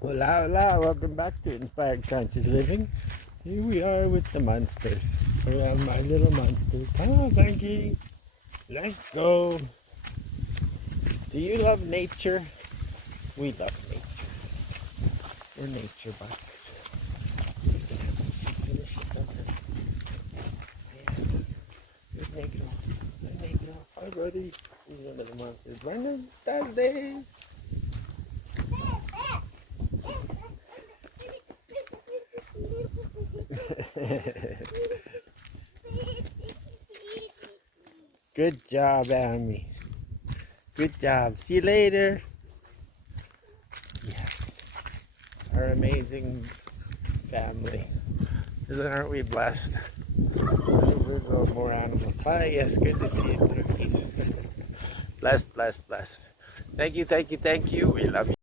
Hola, hola, welcome back to Inspired Conscious Living. Here we are with the monsters. Around my little monster. Come on, Frankie. Let's go. Do you love nature? We love nature. We're nature bucks. She's finishing something. Yeah. Good negro. Good negro. Hi, buddy. These are little monsters. Buenas tardes. Good job, Amy. Good job. See you later. Yes. Our amazing family. Aren't we blessed? We're going more animals. Hi, yes, good to see you, turkeys. Blessed, blessed, blessed. Thank you, thank you, thank you. We love you.